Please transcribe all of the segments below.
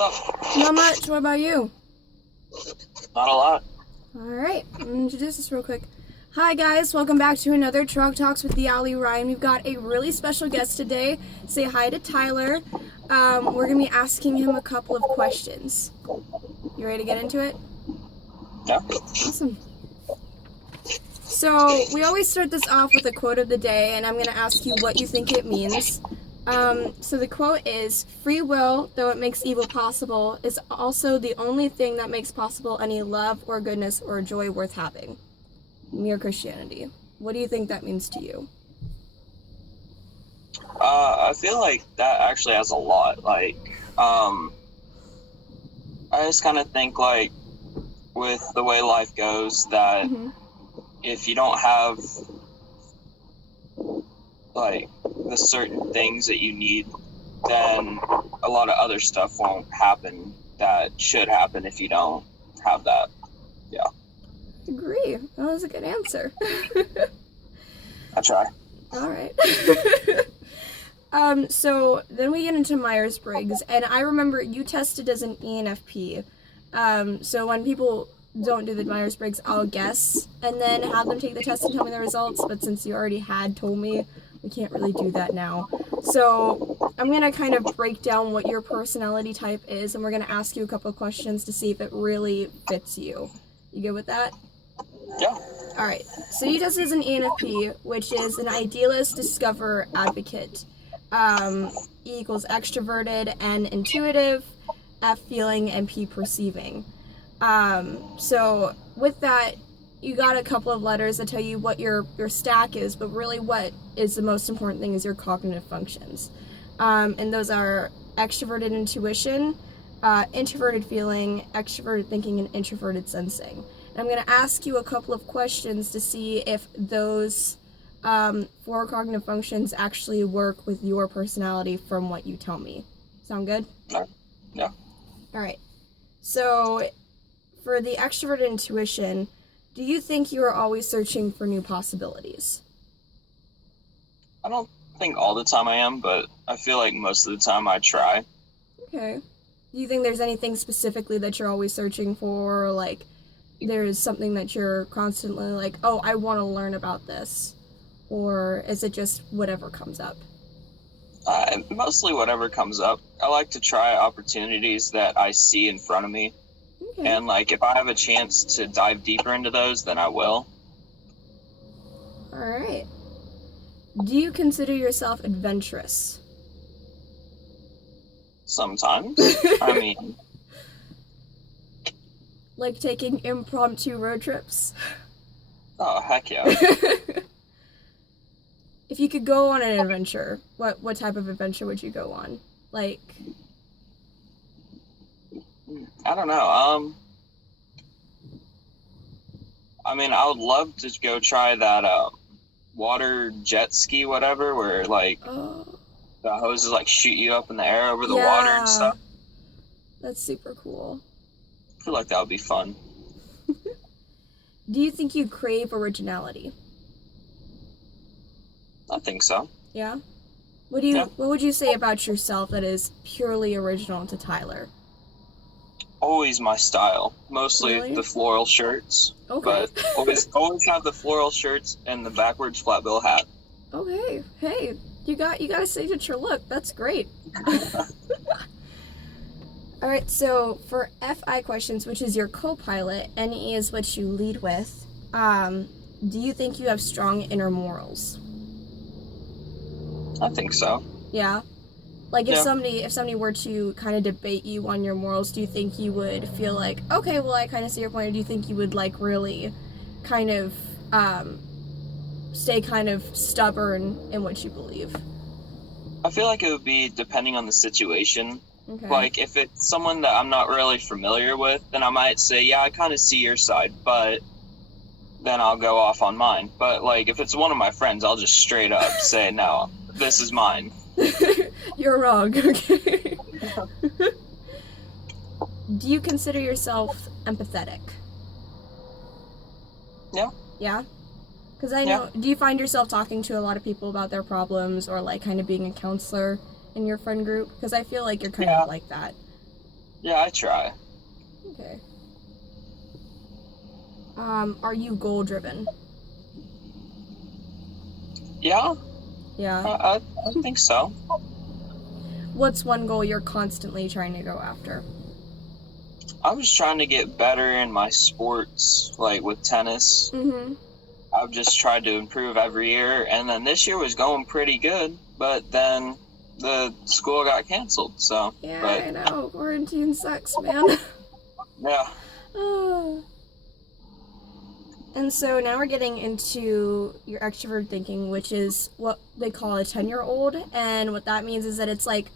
up? Not much. What about you? Not a lot. Alright, I'm going to introduce this real quick. Hi guys, welcome back to another Truck Talks with the Alli Rian. We've got a really special guest today. Say hi to Tyler. We're going to be asking him a couple of questions. You ready to get into it? Yeah. Awesome. So, we always start this off with a quote of the day, and I'm going to ask you what you think it means. So the quote is, "Free will, though it makes evil possible, is also the only thing that makes possible any love or goodness or joy worth having." Mere Christianity. What do you think that means to you? I feel like that actually has a lot. I just kind of think, with the way life goes, that if you don't have, the certain things that you need, then a lot of other stuff won't happen that should happen if you don't have that. Yeah. Agree. That was a good answer. I try. All right. So then we get into Myers-Briggs, and I remember you tested as an ENFP. So when people don't do the Myers-Briggs, I'll guess, and then have them take the test and tell me the results, but since you already had told me, we can't really do that now. So I'm going to kind of break down what your personality type is, and we're going to ask you a couple of questions to see if it really fits you. You good with that? Yeah. Alright, so you tested as an ENFP, which is an idealist, discoverer, advocate. E equals extroverted, N intuitive, F feeling, and P perceiving. So with that, you got a couple of letters that tell you what your stack is, but really what is the most important thing is your cognitive functions. And those are extroverted intuition, introverted feeling, extroverted thinking, and introverted sensing. And I'm going to ask you a couple of questions to see if those four cognitive functions actually work with your personality from what you tell me. Sound good? Yeah. All right. So for the extroverted intuition, do you think you are always searching for new possibilities? I don't think all the time I am, but I feel like most of the time I try. Okay. Do you think there's anything specifically that you're always searching for, or like there's something that you're constantly like, oh, I want to learn about this? Or is it just whatever comes up? Mostly whatever comes up. I like to try opportunities that I see in front of me. Okay. And, if I have a chance to dive deeper into those, then I will. Alright. Do you consider yourself adventurous? Sometimes. I mean... Like taking impromptu road trips? Oh, heck yeah. If you could go on an adventure, what type of adventure would you go on? I don't know. I mean, I would love to go try that water jet ski, whatever, where the hoses shoot you up in the air over the water and stuff. That's super cool. I feel like that would be fun. Do you think you crave originality? I think so. Yeah? What would you say about yourself that is purely original to Tyler? Always my style. Mostly Really? the floral shirts. Okay. But always have the floral shirts and the backwards flat bill hat. Okay. Hey, you got a signature look. That's great. Alright, so for FI questions, which is your co-pilot, NE is what you lead with, do you think you have strong inner morals? I think so. Yeah? If somebody were to kind of debate you on your morals, do you think you would feel like, okay, well, I kind of see your point, or do you think you would, really kind of stay kind of stubborn in what you believe? I feel like it would be depending on the situation. Okay. If it's someone that I'm not really familiar with, then I might say, yeah, I kind of see your side, but then I'll go off on mine. But, if it's one of my friends, I'll just straight up say, no, this is mine. You're wrong, okay? Do you consider yourself empathetic? Yeah. Yeah? Because I know, do you find yourself talking to a lot of people about their problems, or kind of being a counselor in your friend group? Because I feel like you're kind of like that. Yeah, I try. Okay. Are you goal driven? Yeah, Yeah. I think so. What's one goal you're constantly trying to go after? I was trying to get better in my sports, like with tennis. Mm-hmm. I've just tried to improve every year, and then this year was going pretty good, but then the school got canceled. So, Yeah, but I know. Quarantine sucks, man. yeah, Oh. And so now we're getting into your extrovert thinking, which is what they call a 10-year-old. And what that means is that it's like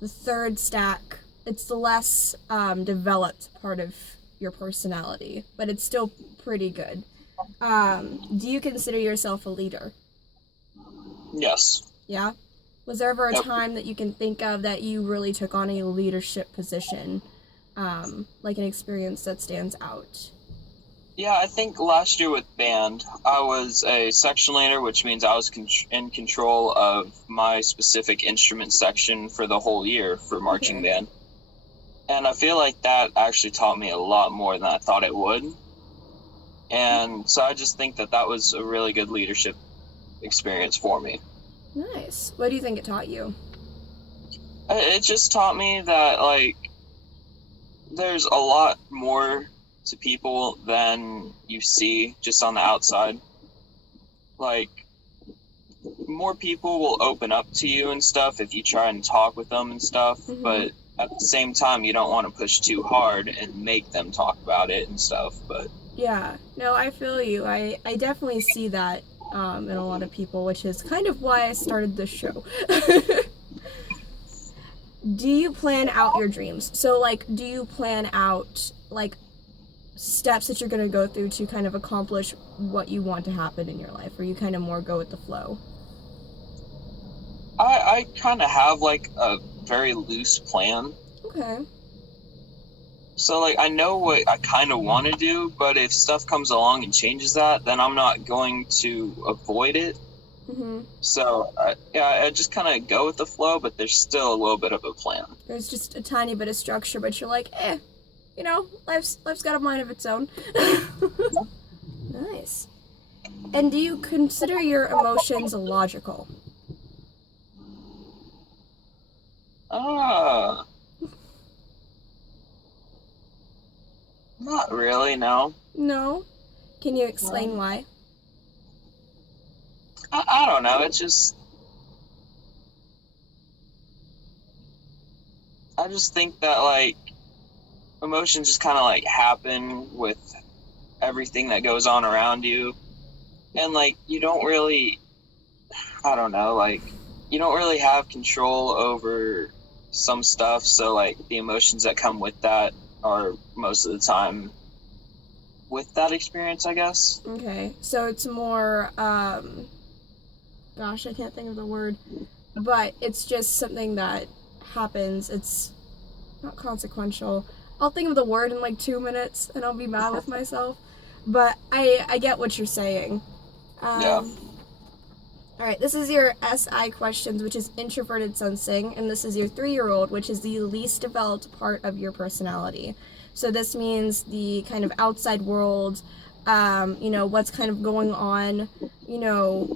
the third stack. It's the less developed part of your personality, but it's still pretty good. Do you consider yourself a leader? yes, Yeah? Was there ever a yep. time that you can think of that you really took on a leadership position, like an experience that stands out? Yeah, I think last year with band, I was a section leader, which means I was in control of my specific instrument section for the whole year for marching Okay. band. And I feel like that actually taught me a lot more than I thought it would. And so I just think that that was a really good leadership experience for me. Nice. What do you think it taught you? It just taught me that, like, there's a lot more to people than you see just on the outside. Like, more people will open up to you and stuff if you try and talk with them and stuff, Mm-hmm. but at the same time, you don't want to push too hard and make them talk about it and stuff. But Yeah. No, I feel you. I definitely see that in a lot of people, which is kind of why I started this show. Do you plan out your dreams? So, like, do you plan out, like, steps that you're going to go through to kind of accomplish what you want to happen in your life, or you kind of more go with the flow? I kind of have like a very loose plan. Okay. So, like, I know what I kind of want to do, but if stuff comes along and changes that, then I'm not going to avoid it. Mm-hmm. So, I just kind of go with the flow, but there's still a little bit of a plan. There's just a tiny bit of structure, but you're like, you know, life's got a mind of its own. Nice. And do you consider your emotions logical? Not really, no. No. Can you explain why? I don't know. It's just, I just think that, like, emotions just kind of, like, happen with everything that goes on around you. And, like, you don't really, I don't know, like, you don't really have control over some stuff. So, like, the emotions that come with that are most of the time with that experience, I guess. Okay. So it's more, gosh, I can't think of the word, but it's just something that happens. It's not consequential. I'll think of the word in like 2 minutes and I'll be mad with myself. But I get what you're saying. Yeah. All right, this is your SI questions, which is introverted sensing, and this is your 3-year-old, which is the least developed part of your personality. So this means the kind of outside world, you know, what's kind of going on, you know,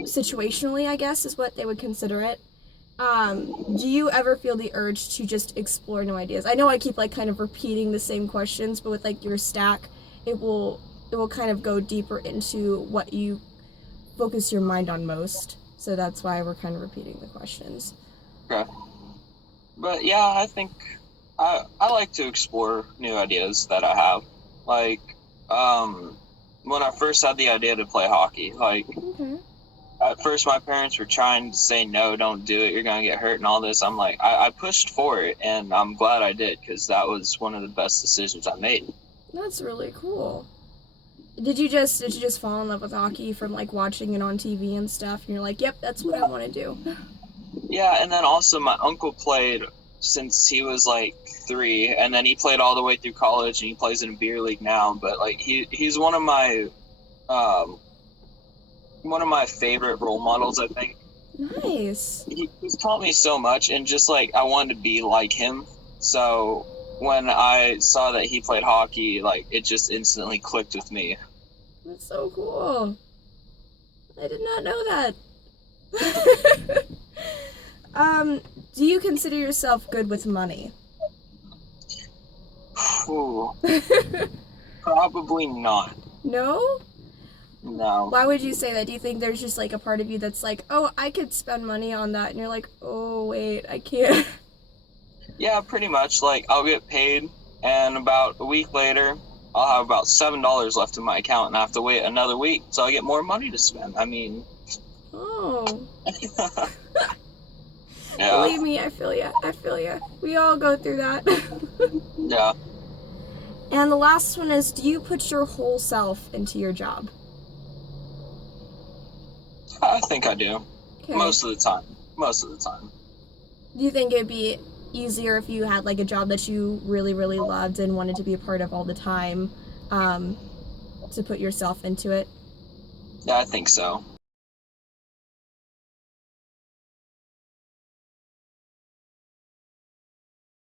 situationally, I guess, is what they would consider it. Do you ever feel the urge to just explore new ideas? I know I keep like kind of repeating the same questions, but with like your stack, it will kind of go deeper into what you focus your mind on most. So that's why we're kind of repeating the questions. Okay. But yeah, I think I like to explore new ideas that I have. Like, when I first had the idea to play hockey, like, Okay. at first my parents were trying to say, no, don't do it, you're going to get hurt and all this. I'm like, I pushed for it, and I'm glad I did, because that was one of the best decisions I made. That's really cool. Did you just fall in love with hockey from like watching it on TV and stuff, and you're like, yep, that's what I want to do? Yeah, and then also my uncle played since he was like 3, and then he played all the way through college, and he plays in a beer league now. But like he's one of my favorite role models, I think. Nice. He's taught me so much, and just like I wanted to be like him. So when I saw that he played hockey, like, it just instantly clicked with me. That's so cool. I did not know that. Do you consider yourself good with money? Ooh, probably not. No? No. Why would you say that? Do you think there's just like a part of you that's like, oh, I could spend money on that, and you're like, oh, wait, I can't? Yeah, pretty much. Like, I'll get paid, and about a week later, I'll have about $7 left in my account, and I have to wait another week so I get more money to spend. I mean... Oh. Yeah. Believe me, I feel ya. I feel ya. We all go through that. Yeah. And the last one is, do you put your whole self into your job? I think I do. Okay. Most of the time. Most of the time. Do you think it'd be easier if you had like a job that you really, really loved and wanted to be a part of all the time, to put yourself into it? Yeah, I think so.